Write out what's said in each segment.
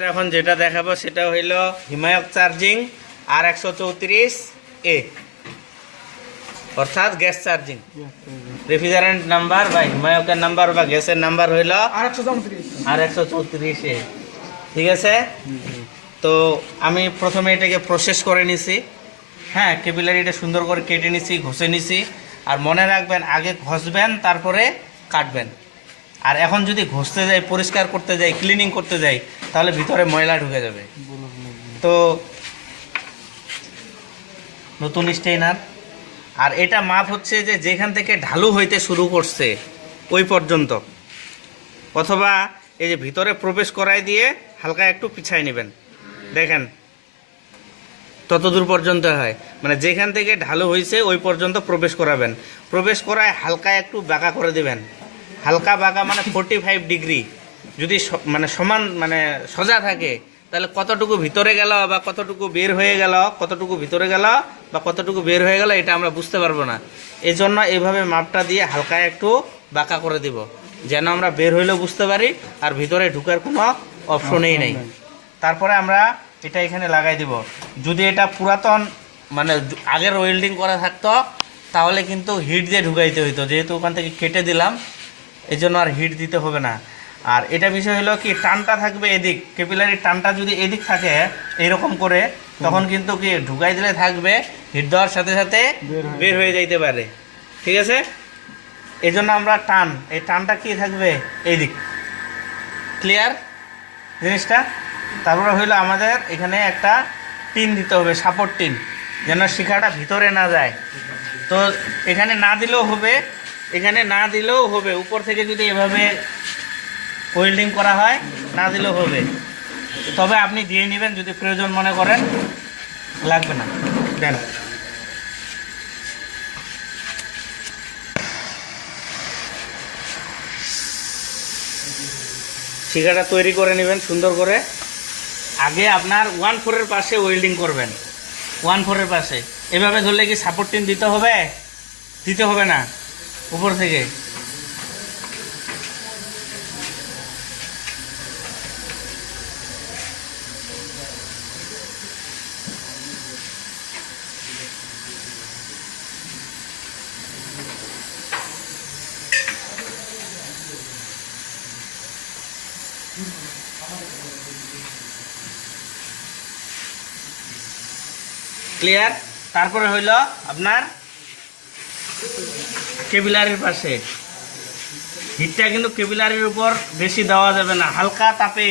এখন যেটা দেখাবো সেটা হইল হিমায়ক চার্জিং R-134a অর্থাৎ গ্যাস চার্জিং। রেফ্রিজারেন্ট নাম্বার বা হিমায়কের নাম্বার বা গ্যাসের নাম্বার হইল R-134a। ঠিক আছে, তো আমি প্রথমে এটাকে প্রসেস করে নিছি। হ্যাঁ, ক্যাপিলারিটা সুন্দর করে কেটে নিছি, ঘষে নিছি। আর মনে রাখবেন, আগে ঘষবেন তারপরে কাটবেন। আর এখন যদি ঘষতে যাই, পরিষ্কার করতে যাই, ক্লিনিং করতে যাই, তাহলে ভিতরে ময়লা ঢুকে যাবে। তো নতুন স্টেইনার। আর এটা মাপ হচ্ছে যে যেখান থেকে ঢালু হইতে শুরু করছে ওই পর্যন্ত, অথবা এই যে ভিতরে প্রবেশ করাই দিয়ে হালকা একটু পিছাই নেবেন। দেখেন ততদূর পর্যন্ত হয়, মানে যেখান থেকে ঢালু হয়েছে ওই পর্যন্ত প্রবেশ করাবেন। প্রবেশ করায় হালকা একটু বাঁকা করে দিবেন। হালকা বাঁকা মানে 45 ডিগ্রি। যদি মানে সমান মানে সোজা থাকে, তাহলে কতটুকু ভিতরে গেল বা কতটুকু বের হয়ে গেল, কতটুকু ভিতরে গেল বা কতটুকু বের হয়ে গেল, এটা আমরা বুঝতে পারবো না। এই জন্য এইভাবে মাপটা দিয়ে হালকা একটু বাঁকা করে দিব, যেন আমরা বের হইলেও বুঝতে পারি আর ভিতরে ঢুকার কোনো অপশনেই নেই। তারপরে আমরা এটা এখানে লাগাই দিব। যদি এটা পুরাতন মানে আগের ওয়েল্ডিং করা থাকতো, তাহলে কিন্তু হিট দিয়ে ঢুকাইতে হইতো। যেহেতু ওখান থেকে কেটে দিলাম, এই জন্য আর হিট দিতে হবে না। আর এটা বিষয় হলো কি, টানটা থাকবে এদিক, ক্যাপিলারির টানটা যদি এদিক থাকে এইরকম করে, তখন কিন্তু কি ঢুকাই দিলে থাকবে, হিট দেওয়ার সাথে সাথে বের হয়ে যাইতে পারে। ঠিক আছে, এই জন্য আমরা এই টানটা কি থাকবে এই দিক। ক্লিয়ার জিনিসটা? তারপরে হইলো আমাদের এখানে একটা টিন দিতে হবে, সাপোর্ট টিন, যেন শিখাটা ভিতরে না যায়। তো এখানে না দিলেও হবে, এখানে না দিলেও হবে। উপর থেকে যদি এভাবে ওয়েল্ডিং করা হয়, না দিলেও হবে। তবে আপনি দিয়ে নেবেন যদি প্রয়োজন মনে করেন, লাগবে না দেন। শিখাটা তৈরি করে নেবেন সুন্দর করে। আগে আপনার 1/4 পাশে ওয়েল্ডিং করবেন, 1/4 পাশে। এভাবে ধরলে কি সাপোর্ট টিন দিতে হবে? দিতে হবে না উপর থেকে। ক্লিয়ার? তারপরে হইল আপনার ক্যাপিলারির পাশে। হিটটা কিন্তু ক্যাপিলারির উপর বেশি দেওয়া যাবে না, হালকা তাপে।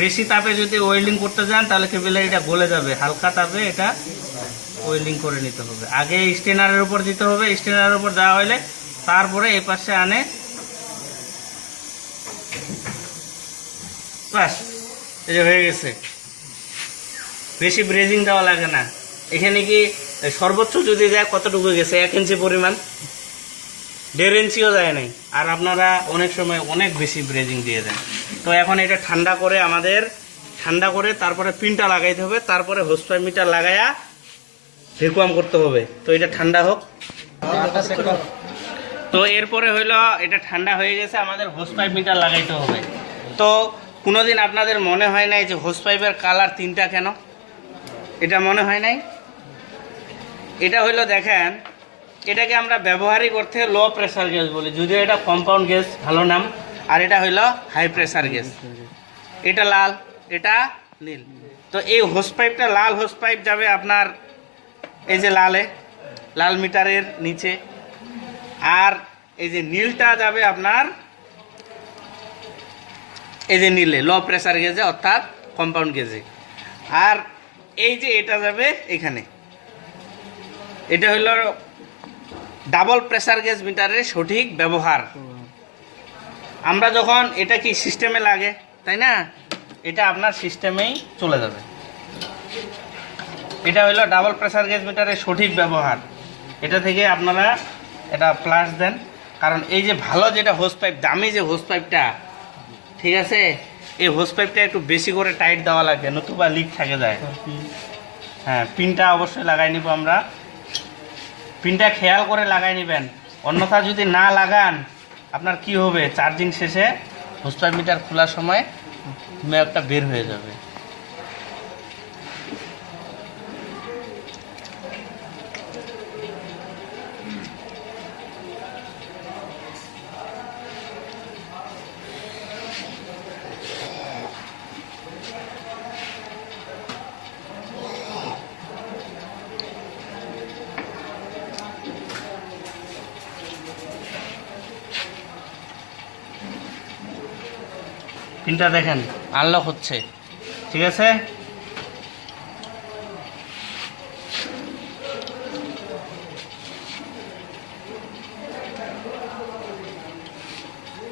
বেশি তাপে যদি ওয়েল্ডিং করতে যান তাহলে ক্যাপিলারিটা গলে যাবে। হালকা তাপে এটা ওয়েল্ডিং করে নিতে হবে। আগে স্টেনারের উপর দিতে হবে, স্টেনারের উপর দেওয়া হইলে তারপরে এই পাশে আনে। বাস, এই যে হয়ে গেছে। বেশি ব্রেজিং দেওয়া লাগে না। এখানে কি সর্বোচ্চ যদি যায় কতটুকু গেছে, 1 ইঞ্চি পরিমাণ, 1.5 ইঞ্চিও যায় নাই। আর আপনারা অনেক সময় অনেক বেশি ব্রেজিং দিয়ে দেন। তো এখন এটা ঠান্ডা করে তারপরে পিনটা লাগাইতে হবে, তারপরে হোস পাইপ মিটার লাগাইয়া ভ্যাকুয়াম করতে হবে। তো এটা ঠান্ডা হোক। তো এরপরে হইলো এটা ঠান্ডা হয়ে গেছে, আমাদের হোস পাইপ মিটার লাগাইতে হবে। তো কোনোদিন আপনাদের মনে হয় নাই যে হোস পাইপের কালার 3টা কেন? এটা মনে হয় নাই? এটা হইলো দেখেন, এটাকে আমরা ব্যবহারই করতে লো প্রেসার গ্যাস বলি, যদিও এটা কম্পাউন্ড গ্যাস ভালো নাম। আর এটা হইলো হাই প্রেসার গ্যাস। এটা লাল, এটা নীল। তো এই হোস পাইপটা, লাল হোস পাইপ যাবে আপনার এই যে লাল মিটারের নিচে, আর এই যে নীলটা যাবে আপনার এই যে নীলে, লো প্রেসার গেজে অর্থাৎ কম্পাউন্ড গেজে। আর এই যে এটা যাবে এখানে। এটা হইল ডাবল প্রেসার গেজ মিটারের সঠিক ব্যবহার। আমরা যখন এটা কি সিস্টেমে লাগে, তাই না? এটা আপনার সিস্টেমেই চলে যাবে। এটা হইল ডাবল প্রেসার গেজ মিটারের সঠিক ব্যবহার। এটা থেকে আপনারা এটা প্লাস দেন, কারণ এই যে ভালো যেটা হোস পাইপ, দামি যে হোস পাইপটা, ঠিক আছে, এই হোস পাইপটা একটু বেশি করে টাইট দেওয়া লাগে, নতুবা লিক থাকে যায়। হ্যাঁ, পিনটা অবশ্যই লাগাই নিব আমরা। পিনটা খেয়াল করে লাগাই নেবেন, অন্যথা যদি না লাগান আপনার কি হবে, চার্জিং শেষে হোস পাইপ মিটার খোলার সময় ম্যাপটা বের হয়ে যাবে। পিনটা দেখেন আনলক হচ্ছে, ঠিক আছে।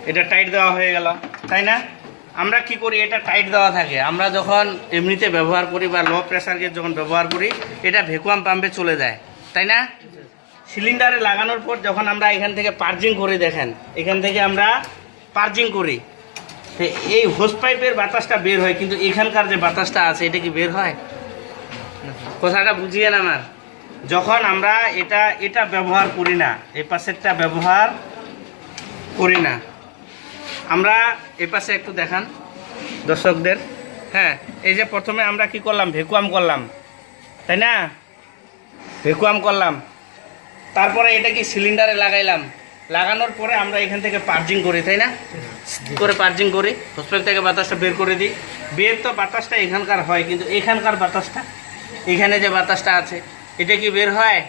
এটা টাইট দেওয়া হয়ে গেল, তাই না? আমরা কি করি, এটা টাইট দেওয়া থাকে, আমরা যখন এমনিতে ব্যবহার করি বা লো প্রেসার গেজ যখন ব্যবহার করি, এটা ভ্যাকুয়াম পাম্পে চলে যায়, তাই না? সিলিন্ডারে লাগানোর পর যখন আমরা এখান থেকে পার্জিং করি, দেখেন এখান থেকে আমরা পার্জিং করি, তো এই হোস পাইপের বাতাসটা বের হয়, কিন্তু এখানকার যে বাতাসটা আছে এটা কি বের হয়? কথাটা বুঝিয়েন আমার। যখন আমরা এটা ব্যবহার করি না, এই পাশেরটা ব্যবহার করি না, আমরা এই পাশে একটু দেখান দর্শকদের। হ্যাঁ, এই যে প্রথমে আমরা কি করলাম, ভ্যাকুয়াম করলাম, তাই না? ভ্যাকুয়াম করলাম, তারপরে এটা কি সিলিন্ডারে লাগাইলাম, লাগানোর পরে আমরা এখান থেকে পার্জিং করি, তাই না? করে পার্জিং করি, হোসপাইপ থেকে বাতাসটা বের করে দিই। বের তো বাতাসটা এখানকার হয়, কিন্তু এখানকার বাতাসটা, এখানে যে বাতাসটা আছে এটা কি বের হয়?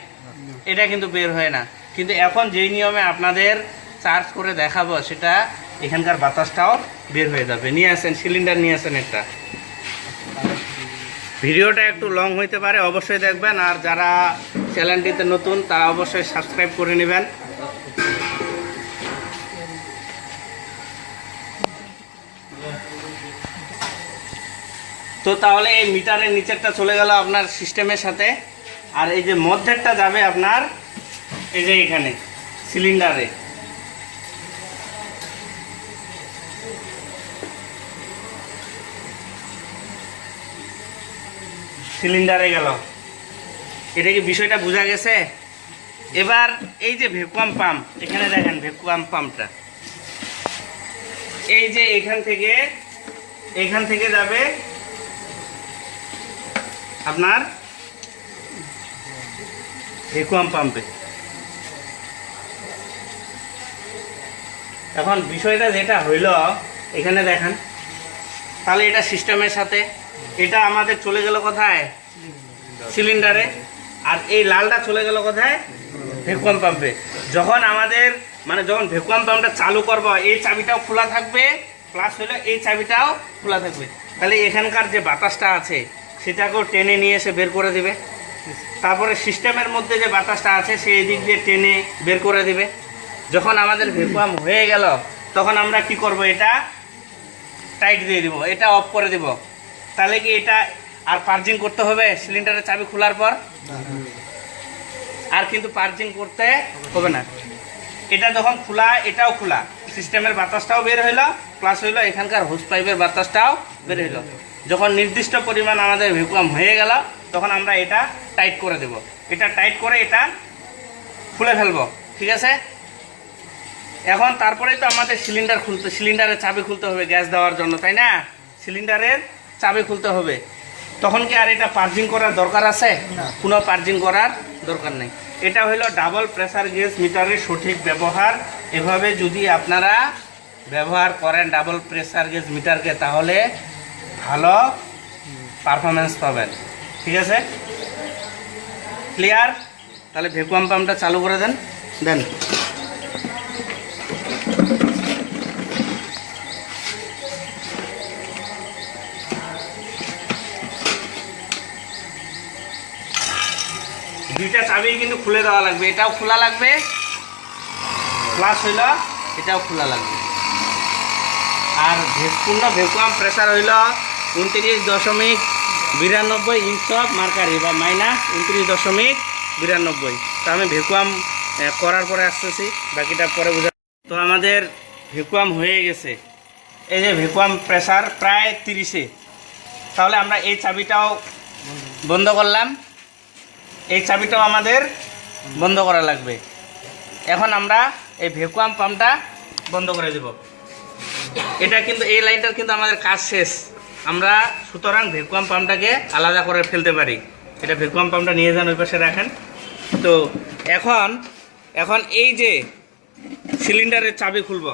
এটা কিন্তু বের হয় না। কিন্তু এখন যেই নিয়মে আপনাদের চার্জ করে দেখাবো, সেটা এখানকার বাতাসটাও বের হয়ে যাবে। নিয়ে আসেন সিলিন্ডার, নিয়ে আসেন একটা। ভিডিওটা একটু লং হইতে পারে, অবশ্যই দেখবেন। আর যারা চ্যানেলটিতে নতুন তারা অবশ্যই সাবস্ক্রাইব করে নেবেন। তো তাহলে এই মিটারের নিচেরটা চলে গেল আপনার সিস্টেমের সাথে, আর এই যে মধ্যেরটা যাবে আপনার এই যে এখানে সিলিন্ডারে। সিলিন্ডারে গেল। এটা কি বিষয়টা বোঝা গেছে? এবার এই যে ভ্যাকুয়াম পাম্প, এখানে দেখেন ভ্যাকুয়াম পাম্পটা, এই যে এখান থেকে যাবে আপনার ভ্যাকুয়াম পাম্পে। এখন বিষয়টা যেটা হইল এখানে দেখেন, তাহলে এটা সিস্টেমের সাথে, এটা আমাদের চলে গেল কোথায়? সিলিন্ডারে। আর এই লালটা চলে গেল কোথায়? ভ্যাকুয়াম পাম্পে। যখন আমাদের যখন ভ্যাকুয়াম পাম্পটা চালু করবো, এই চাবিটাও খোলা থাকবে, প্লাস হলো এই চাবিটাও খোলা থাকবে। তাহলে এখানকার যে বাতাসটা আছে সেটাকেও টেনে নিয়ে এসে বের করে দিবে। তারপরে সিস্টেমের মধ্যে যে বাতাসটা আছে সেই দিক দিয়ে টেনে বের করে দিবে। যখন আমাদের ভ্যাকুয়াম হয়ে গেল তখন আমরা কি করব, এটা টাইট দিয়ে দিব, এটা অফ করে দিব। তাহলে কি এটা আর পার্জিং করতে হবে সিলিন্ডারের চাবি খোলার পর? আর কিন্তু পার্জিং করতে হবে না। এটা যখন খোলা, এটাও খোলা, সিস্টেমের বাতাসটাও বের হইলো, প্লাস হইলো এখানকার হোস পাইপের বাতাসটাও বের হইলো। যখন নির্দিষ্ট পরিমাণ আমাদের ভ্যাকুয়াম হয়ে গেল তখন আমরা এটা টাইট করে দেব। এটা টাইট করে এটা খুলে ফেলবো, ঠিক আছে? এখন তারপরেই তো আমাদের সিলিন্ডারের চাবি খুলতে হবে গ্যাস দেওয়ার জন্য, তাই না? সিলিন্ডারের চাবি খুলতে হবে। তখন কি আর এটা পার্জিং করার দরকার আছে? কোনো পার্জিং করার দরকার নেই। এটা হলো ডাবল প্রেসার গেজ মিটারের সঠিক ব্যবহার। এভাবে যদি আপনারা ব্যবহার করেন ডাবল প্রেসার গেজ মিটারকে, তাহলে ভালো পারফরমেন্স পাবেন, ঠিক আছে? ক্লিয়ার? তাহলে ভ্যাকুয়াম পাম্পটা চালু করে দেন। দুইটা চাবি কিন্তু খুলে দেওয়া লাগবে, এটাও খোলা লাগবে, প্লাস হইল এটাও খোলা লাগবে। আর পূর্ণ ভ্যাকুয়াম প্রেসার হইল 29.92 ইঞ্চ অফ মার্কারি বা -29.92। তো আমি ভ্যাকুয়াম করার পরে আসতেছি, বাকিটা পরে বুঝা। তো আমাদের ভ্যাকুয়াম হয়ে গেছে, এই যে ভ্যাকুয়াম প্রেসার প্রায় 30-এ। তাহলে আমরা এই চাবিটাও বন্ধ করলাম, এই চাবিটাও আমাদের বন্ধ করা লাগবে। এখন আমরা এই ভ্যাকুয়াম পাম্পটা বন্ধ করে দেব। এটা কিন্তু এই লাইনটার কিন্তু আমাদের কাজ শেষ। আমরা সুতরাং ভ্যাকুয়াম পাম্পটাকে আলাদা করে ফেলতে পারি। এটা ভ্যাকুয়াম পাম্পটা নিয়ে যান, ওই পাশে রাখেন। তো এখন এখন এই যে সিলিন্ডারের চাবি খুলব,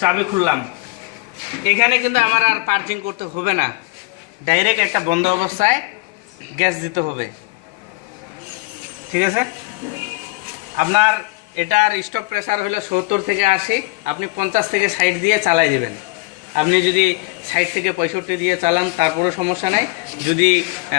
চাবি খুললাম। এখানে কিন্তু আমার আর পার্জিং করতে হবে না, ডাইরেক্ট একটা বন্ধ অবস্থায় গ্যাস দিতে হবে। ঠিক আছে, আপনার এটার স্টক প্রেসার হলো 70 থেকে 80, আপনি 50 থেকে 60 দিয়ে চালাই দেবেন। আপনি যদি 60 থেকে 65 দিয়ে চালান তারপরেও সমস্যা নাই, যদি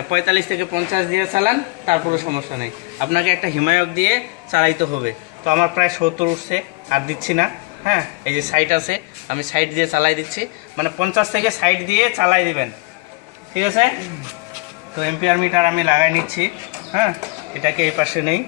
45 থেকে 50 দিয়ে চালান তারপরেও সমস্যা নেই। আপনাকে একটা হিমায়ক দিয়ে চালাইতে হবে। তো আমার প্রায় 70 উঠছে, আর দিচ্ছি না। হ্যাঁ, এই যে সাইড আছে, আমি সাইড দিয়ে চালাই দিচ্ছি, মানে 50 থেকে 60 দিয়ে চালাই দিবেন। ঠিক আছে, তো এম্পিয়ার মিটার আমি লাগাই নিচ্ছি। হ্যাঁ, এটাকে এই পাশে নেই।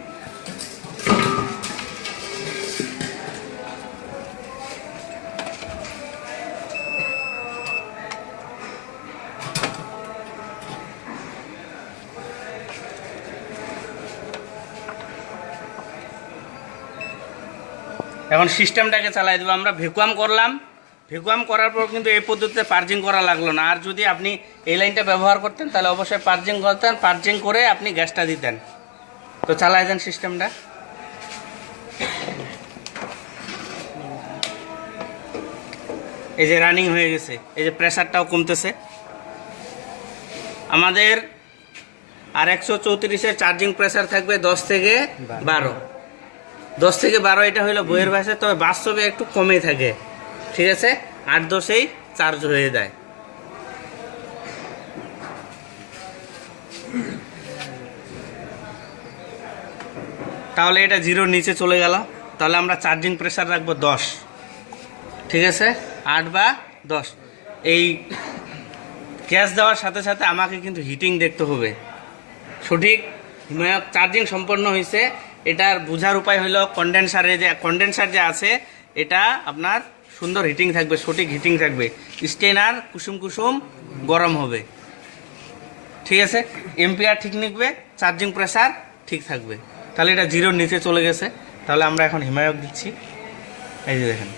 এখন সিস্টেমটাকে চালাই দেবো। আমরা ভ্যাকুয়াম করলাম, ভ্যাকুয়াম করার পর কিন্তু এই পদ্ধতিতে পার্জিং করা লাগলো না। আর যদি আপনি এই লাইনটা ব্যবহার করতেন তাহলে অবশ্যই পার্জিং করতেন, পার্জিং করে আপনি গ্যাসটা দিতেন। তো চালাই দেন সিস্টেমটা। এই যে রানিং হয়ে গেছে, এই যে প্রেসারটাও কমতেছে। আমাদের আর 134-এর চার্জিং প্রেসার থাকবে 10 থেকে 12। 10 থেকে 12 এটা হলো বইয়ের ভাষায়, তবে বাস্তবে একটু কমে থাকে। ঠিক আছে, 8-10এই চার্জ হয়ে যায়। তাহলে এটা 0-র নিচে চলে গেল। তাহলে আমরা চার্জিং প্রেসার রাখবো 10। ঠিক আছে, 8 বা 10। এই গ্যাস দেওয়ার সাথে সাথে আমাকে কিন্তু হিটিং দেখতে হবে। সঠিক হিমায়ক চার্জিং সম্পন্ন হয়েছে এটার বোঝার উপায় হলো কন্ডেন্সার যে আছে, এটা আপনার সুন্দর হিটিং থাকবে, সঠিক হিটিং থাকবে, স্টেনার কুসুম কুসুম গরম হবে। ঠিক আছে, এম্পিয়ার ঠিক নিকবে, চার্জিং প্রেসার ঠিক থাকবে। তাহলে এটা 0-র নিচে চলে গেছে। তাহলে আমরা এখন হিমায়ক দিচ্ছি, এই যে দেখেন।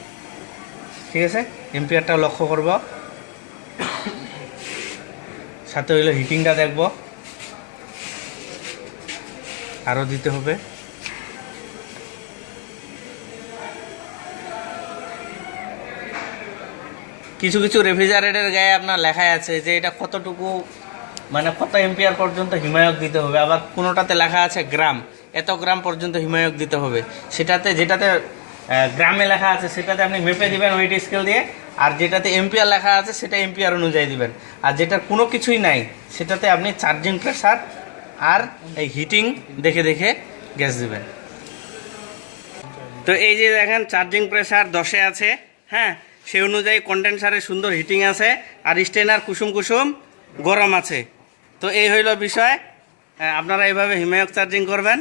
ঠিক আছে, এম্পিয়ারটা লক্ষ্য করব, সাথে হইলো হিটিংটা দেখব, আরও দিতে হবে। কিছু কিছু রেফ্রিজারেটরের গায়ে আপনার লেখা আছে যে এটা কতটুকু, মানে কত এম্পিয়ার পর্যন্ত হিমায়ক দিতে হবে। আবার কোনোটাতে লেখা আছে গ্রাম, এত গ্রাম পর্যন্ত হিমায়ক দিতে হবে। যেটাতে গ্রামে লেখা আছে সেটাতে আপনি মেপে দিবেন ওয়েট স্কেল দিয়ে, আর যেটাতে এম্পিয়ার লেখা আছে সেটা এম্পিয়ার অনুযায়ী দিবেন। আর যেটার কোনো কিছুই নাই সেটাতে আপনি চার্জিং প্রেসার আর এই হিটিং দেখে দেখে গ্যাস দিবেন। তো এই যে দেখেন চার্জিং প্রেসার 10-এ আছে। হ্যাঁ, সেই অনুযায়ী কন্ডেন্সারে সুন্দর হিটিং আছে, আর স্টেনার কুসুম কুসুম গরম আছে। তো এই হইল বিষয়। আপনারা এইভাবে হিমায়ক চার্জিং করবেন।